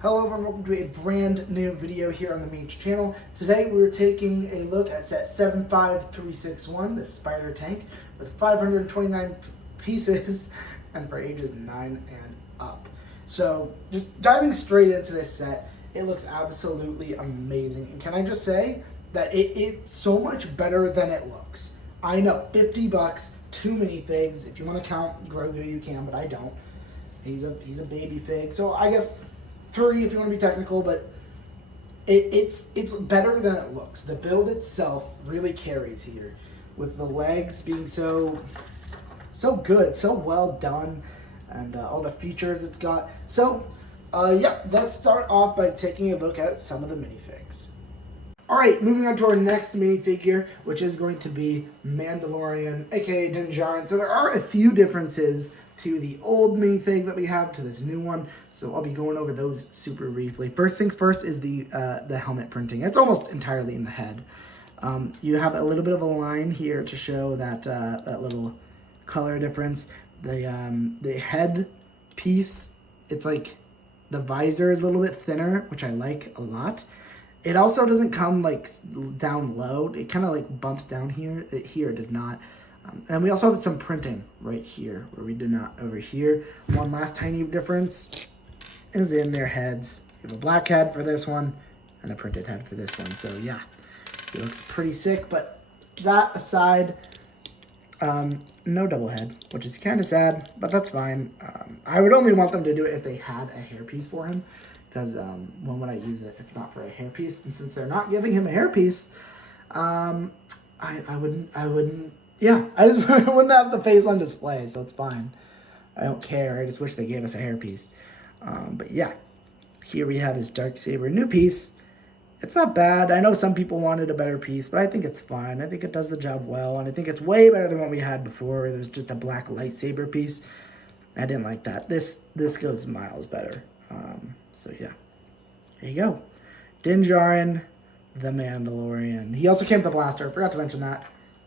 Hello everyone, welcome to a brand new video here on the Mines channel. Today we're taking a look at set 75361, the spider tank, with 529 pieces and for ages 9 and up. So just diving straight into this set, it looks absolutely amazing. And can I just say that it's so much better than it looks. I know, 50 bucks, 2 minifigs. If you want to count Grogu, you can, but I don't. He's a baby fig. So I guess 3 if you want to be technical, but it's better than it looks. The build itself really carries here, with the legs being so good, so well done, and all the features it's got. So yeah, let's start off by taking a look at some of the minifigs. Alright, moving on to our next minifigure, which is going to be Mandalorian, aka Din Djarin. So there are a few differences to the old minifig that we have to this new one, so I'll be going over those super briefly. First things first is the helmet printing. It's almost entirely in the head. You have a little bit of a line here to show that that little color difference. The head piece, it's like the visor is a little bit thinner, which I like a lot. It also doesn't come like down low. It kind of like bumps down here. Here it does not. And we also have some printing right here where we do not over here. One last tiny difference is in their heads. You have a black head for this one and a printed head for this one. So yeah, it looks pretty sick. But that aside, no double head, which is kind of sad, but that's fine. I would only want them to do it if they had a hairpiece for him, because when would I use it if not for a hairpiece? And since they're not giving him a hairpiece, I wouldn't. Yeah, I just wouldn't have the face on display, so it's fine. I don't care. I just wish they gave us a hairpiece. But yeah, here we have his Darksaber new piece. It's not bad. I know some people wanted a better piece, but I think it's fine. I think it does the job well, and I think it's way better than what we had before, where there was just a black lightsaber piece. I didn't like that. This goes miles better. So yeah, there you go. Din Djarin, the Mandalorian. He also came with a blaster. I forgot to mention that.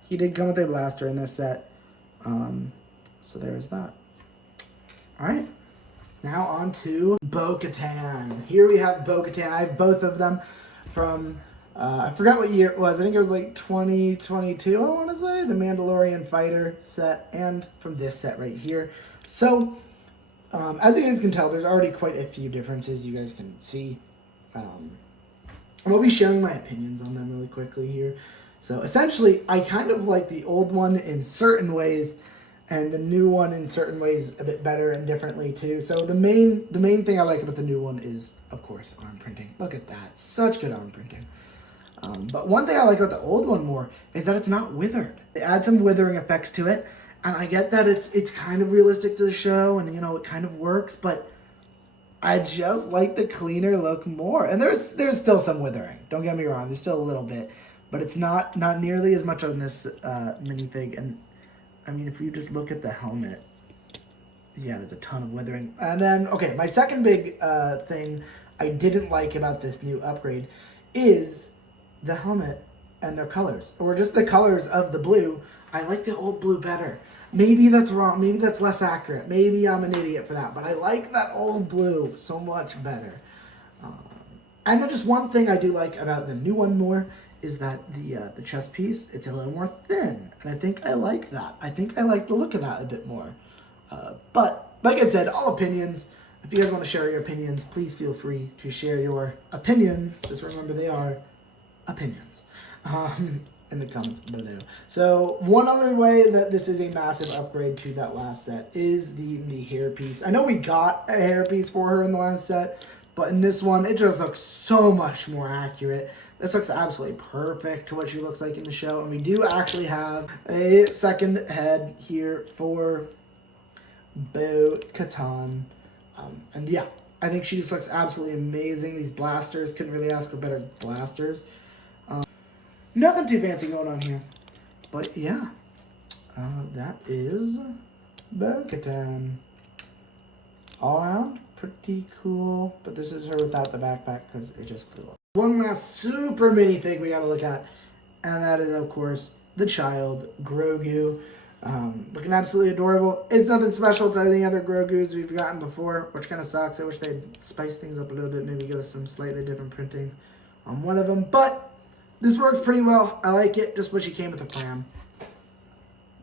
He did come with a blaster in this set. So there's that. All right. Now on to Bo-Katan. Here we have Bo-Katan. I have both of them from, I forgot what year it was. I think it was like 2022, I want to say. The Mandalorian Fighter set and from this set right here. So, as you guys can tell, there's already quite a few differences you guys can see. I'll be sharing my opinions on them really quickly here. So essentially, I kind of like the old one in certain ways, and the new one in certain ways a bit better and differently too. So the main thing I like about the new one is, of course, arm printing. Look at that, such good arm printing. But one thing I like about the old one more is that it's not withered. They add some withering effects to it, and I get that it's kind of realistic to the show, and you know it kind of works, but I just like the cleaner look more. And there's still some withering. Don't get me wrong, there's still a little bit. But it's not nearly as much on this minifig. And, I mean, if you just look at the helmet, yeah, there's a ton of withering. And then, okay, my second big thing I didn't like about this new upgrade is the helmet and their colors. Or just the colors of the blue. I like the old blue better. Maybe that's wrong. Maybe that's less accurate. Maybe I'm an idiot for that. But I like that old blue so much better. And then just one thing I do like about the new one more is that the chest piece, it's a little more thin. And I think I like that. I think I like the look of that a bit more. But, like I said, all opinions. If you guys want to share your opinions, please feel free to share your opinions. Just remember they are opinions in the comments below. So, one other way that this is a massive upgrade to that last set is the hairpiece. I know we got a hairpiece for her in the last set, but in this one, it just looks so much more accurate. This looks absolutely perfect to what she looks like in the show. And we do actually have a second head here for Bo-Katan. And yeah, I think she just looks absolutely amazing. These blasters, couldn't really ask for better blasters. Nothing too fancy going on here. But yeah, that is Bo-Katan. All around, pretty cool. But this is her without the backpack because it just flew off. One last super minifig we gotta look at, and that is, of course, the child, Grogu. Looking absolutely adorable. It's nothing special to any other Grogu's we've gotten before, which kind of sucks. I wish they'd spice things up a little bit, maybe give us some slightly different printing on one of them. But this works pretty well. I like it. Just wish it came with a pram.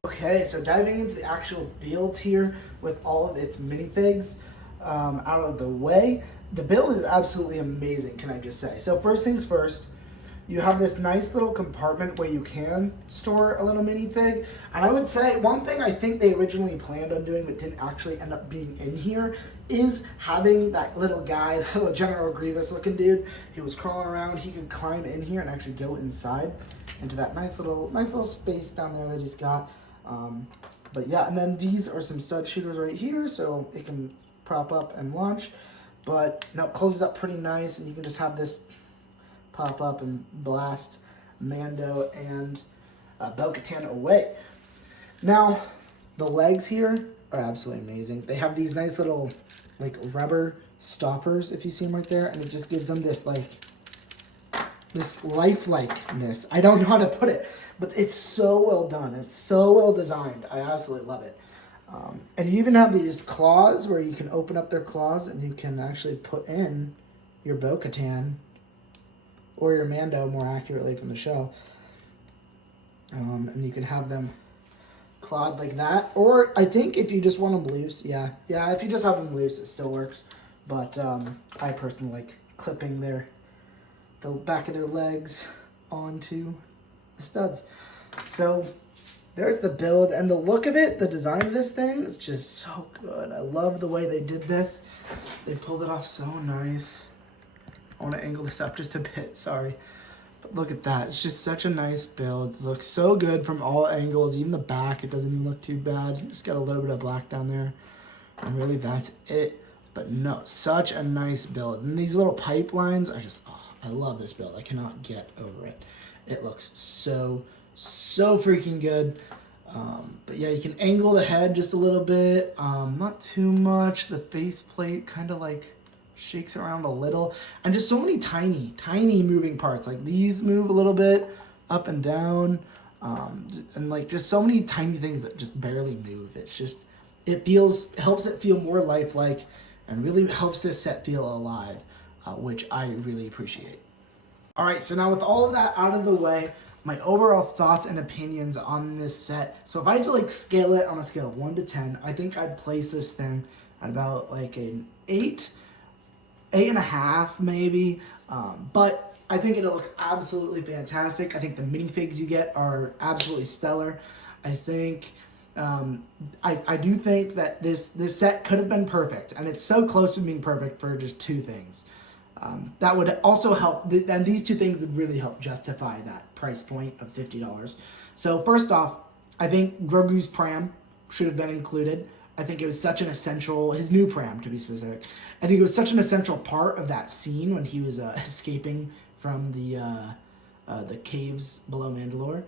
Okay, so diving into the actual build here with all of its minifigs out of the way. The build is absolutely amazing, can I just say. So first things first, you have this nice little compartment where you can store a little minifig. And I would say one thing I think they originally planned on doing but didn't actually end up being in here is having that little guy, the little General Grievous looking dude. He was crawling around. He could climb in here and actually go inside into that nice little space down there that he's got. But yeah, and then these are some stud shooters right here, so it can prop up and launch. But no, it closes up pretty nice, and you can just have this pop up and blast Mando and Bo-Katan away. Now, the legs here are absolutely amazing. They have these nice little like rubber stoppers, if you see them right there, and it just gives them this like this lifelikeness. I don't know how to put it, but it's so well done. It's so well designed. I absolutely love it. And you even have these claws where you can open up their claws and you can actually put in your Bo-Katan or your Mando, more accurately from the show. And you can have them clawed like that. Or I think if you just want them loose, yeah, if you just have them loose, it still works. But I personally like clipping the back of their legs onto the studs. So there's the build, and the look of it, the design of this thing is just so good. I love the way they did this. They pulled it off so nice. I want to angle this up just a bit, sorry. But look at that. It's just such a nice build. It looks so good from all angles. Even the back, it doesn't even look too bad. Just got a little bit of black down there. And really, that's it. But no, such a nice build. And these little pipelines, I love this build. I cannot get over it. It looks so freaking good. But yeah, you can angle the head just a little bit. Not too much. The faceplate kind of like shakes around a little. And just so many tiny moving parts. Like these move a little bit up and down. And like just so many tiny things that just barely move. It's just, it helps it feel more lifelike and really helps this set feel alive, which I really appreciate. All right, so now with all of that out of the way, my overall thoughts and opinions on this set. So if I had to like scale it on a scale of 1 to 10, I think I'd place this thing at about like an 8.5 maybe. But I think it looks absolutely fantastic. I think the minifigs you get are absolutely stellar. I think I do think that this set could have been perfect, and it's so close to being perfect for just two things. That would also help, and these two things would really help justify that price point of $50. So first off, I think Grogu's pram should have been included. I think it was such an essential, his new pram to be specific, I think it was such an essential part of that scene when he was escaping from the caves below Mandalore.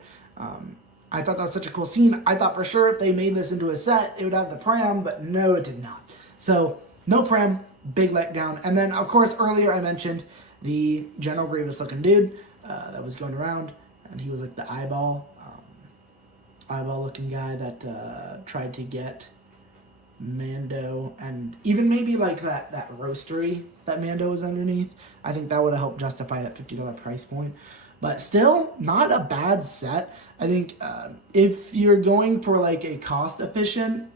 I thought that was such a cool scene. I thought for sure if they made this into a set, it would have the pram, but no, it did not. So no pram, big letdown. And then, of course, earlier I mentioned the General Grievous looking dude that was going around, and he was like the eyeball looking guy that tried to get Mando, and even maybe like that roastery that Mando was underneath. I think that would have helped justify that $50 price point. But still, not a bad set. I think if you're going for like a cost-efficient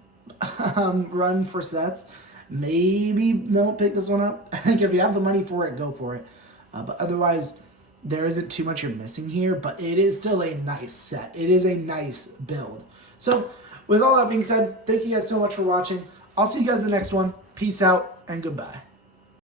run for sets, maybe don't pick this one up. I think if you have the money for it, go for it. But otherwise, there isn't too much you're missing here, but it is still a nice set. It is a nice build. So, with all that being said, thank you guys so much for watching. I'll see you guys in the next one. Peace out and goodbye.